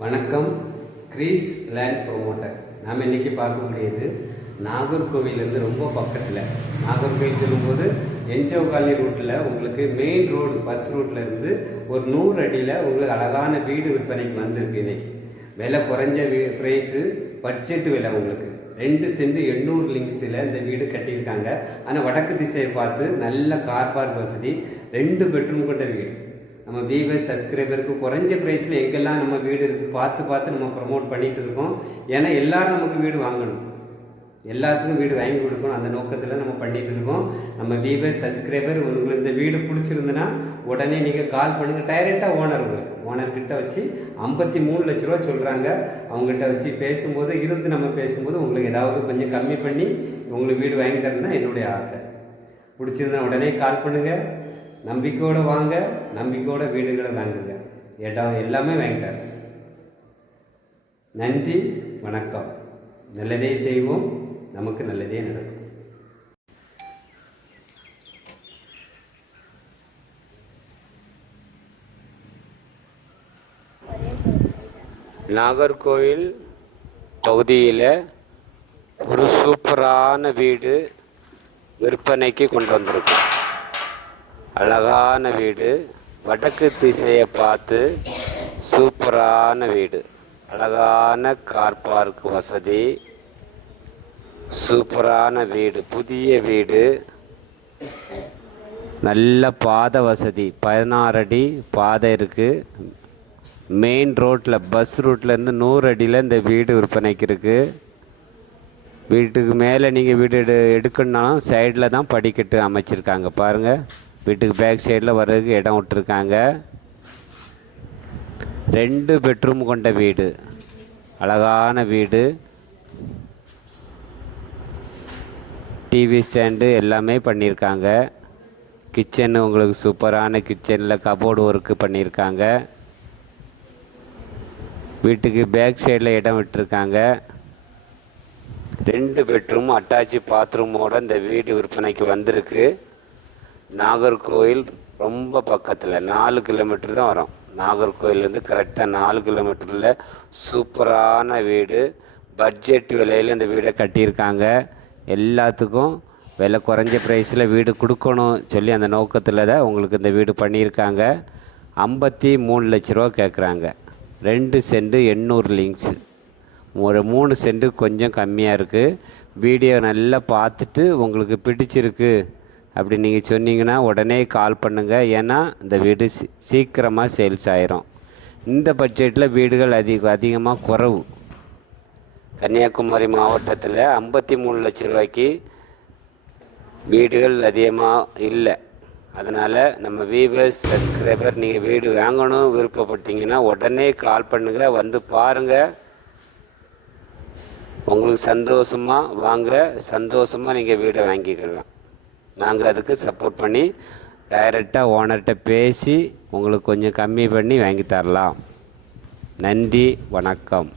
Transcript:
வணக்கம் Greece land promoter. நாம் இன்னைக்கு பார்க்கக்கூடியது நாகர்கோவிலேருந்து ரொம்ப பக்கத்தில். நாகர்கோவில் சொல்லும்போது என்ஜிஓ காலனி ரூட்டில் உங்களுக்கு மெயின் ரோடு பஸ் ரூட்லேருந்து ஒரு நூறு அடியில் உங்களுக்கு அழகான வீடு விற்பனைக்கு வந்திருக்கு இன்னைக்கு. விலை குறைஞ்ச வீ ப்ரைஸு பட்ஜெட் விலை உங்களுக்கு. ரெண்டு சென்ட் எண்ணூறு லிங்க்ஸில் இந்த வீடு கட்டியிருக்காங்க. ஆனால் வடக்கு திசையை பார்த்து நல்ல கார் பார்க் வசதி ரெண்டு பெட்ரூம் கொண்ட வீடு. நம்ம வியூவர்ஸ் சப்ஸ்கிரைபருக்கு குறைஞ்ச ப்ரைஸில் எங்கெல்லாம் நம்ம வீடு இருக்குது பார்த்து பார்த்து நம்ம ப்ரமோட் பண்ணிகிட்டு இருக்கோம். ஏன்னா எல்லோரும் நமக்கு வீடு வாங்கணும். எல்லாத்துக்கும் வீடு வாங்கி கொடுக்கணும். அந்த நோக்கத்தில் நம்ம பண்ணிகிட்டு இருக்கோம். நம்ம வியூவர்ஸ் சப்ஸ்கிரைபர் உங்களுக்கு இந்த வீடு பிடிச்சிருந்துன்னா உடனே நீங்கள் கால் பண்ணுங்கள் டைரெக்டாக ஓனர் உங்களுக்கு. ஓனர்கிட்ட வச்சு ஐம்பத்தி மூணு லட்ச ரூபா சொல்கிறாங்க அவங்ககிட்ட வச்சு பேசும்போது இருந்து நம்ம பேசும்போது உங்களுக்கு ஏதாவது கொஞ்சம் கம்மி பண்ணி உங்களுக்கு வீடு வாங்கி தரணும் தான் என்னுடைய ஆசை. பிடிச்சிருந்தா உடனே கால் பண்ணுங்கள் நம்பிக்கையோடு வாங்க நம்பிக்கையோட வீடுகளை வாங்குங்க. இடம் எல்லாமே வாங்கி நன்றி வணக்கம். நல்லதே செய்வோம் நமக்கு நல்லதே நடக்கும். நாகர்கோவில் பகுதியில் ஒரு சூப்பரான வீடு விற்பனைக்கு கொண்டு வந்திருக்கோம். அழகான வீடு வடக்கு திசையை பார்த்து சூப்பரான வீடு. அழகான கார் பார்க் வசதி சூப்பரான வீடு புதிய வீடு நல்ல பாதை வசதி. பதினாறு அடி பாதை இருக்குது மெயின் ரோட்டில் பஸ் ரூட்லேருந்து நூறு அடியில் இந்த வீடு விற்பனைக்கு இருக்குது வீட்டுக்கு மேலே நீங்கள் வீடு எடு எடுக்கணுன்னாலும் சைடில் தான் படிக்கட்டு அமைச்சிருக்காங்க. பாருங்கள் வீட்டுக்கு பேக் சைடில் வர்றதுக்கு இடம் விட்டுருக்காங்க. ரெண்டு பெட்ரூம் கொண்ட வீடு. அழகான வீடு. டிவி ஸ்டாண்டு எல்லாமே பண்ணியிருக்காங்க கிச்சன் உங்களுக்கு சூப்பரான கிச்சனில் கபோர்டு ஒர்க்கு பண்ணியிருக்காங்க வீட்டுக்கு பேக் சைடில் இடம் விட்டுருக்காங்க. ரெண்டு பெட்ரூம் அட்டாச்சு பாத்ரூமோட இந்த வீடு விற்பனைக்கு வந்திருக்கு. நாகர்கோவில் ரொம்ப பக்கத்தில் நாலு கிலோமீட்டர் தான் வரும். நாகர்கோவிலேருந்து கரெக்டாக நாலு கிலோமீட்டரில் சூப்பரான வீடு. பட்ஜெட் விலையில் இந்த வீடை கட்டியிருக்காங்க. எல்லாத்துக்கும் விலை குறைஞ்ச ப்ரைஸில் வீடு கொடுக்கணும் சொல்லி அந்த நோக்கத்தில் தான் உங்களுக்கு இந்த வீடு பண்ணியிருக்காங்க. ஐம்பத்தி மூணு லட்ச ரூபா கேட்குறாங்க ரெண்டு சென்ட் எண்ணூறு லிங்க்ஸு ஒரு மூணு சென்ட் கொஞ்சம் கம்மியாக இருக்குது வீடியோ நல்லா பார்த்துட்டு உங்களுக்கு பிடிச்சிருக்கு. அப்படி நீங்கள் சொன்னீங்கன்னா உடனே கால் பண்ணுங்கள் ஏன்னா இந்த வீடு சீக்கிரமாக சேல்ஸ் ஆயிரும். இந்த பட்ஜெட்டில் வீடுகள் அதிக அதிகமாக குறவு. கன்னியாகுமரி மாவட்டத்தில் ஐம்பத்தி மூணு லட்ச ரூபாய்க்கு வீடுகள் அதிகமாக இல்லை. அதனால் நம்ம வீவர்ஸ் சப்ஸ்கிரைபர் நீங்கள் வீடு வாங்கணும் விருப்பப்பட்டீங்கன்னா உடனே கால் பண்ணுங்கள் வந்து பாருங்கள் உங்களுக்கு சந்தோஷமாக வாங்க. சந்தோஷமாக நீங்கள் வீடை வாங்கிக்கலாம். நாங்கள் அதுக்கு சப்போர்ட் பண்ணி டைரெக்டாக ஓனர்கிட்ட பேசி உங்களுக்கு கொஞ்சம் கம்மி பண்ணி வாங்கி தரலாம். நன்றி வணக்கம்.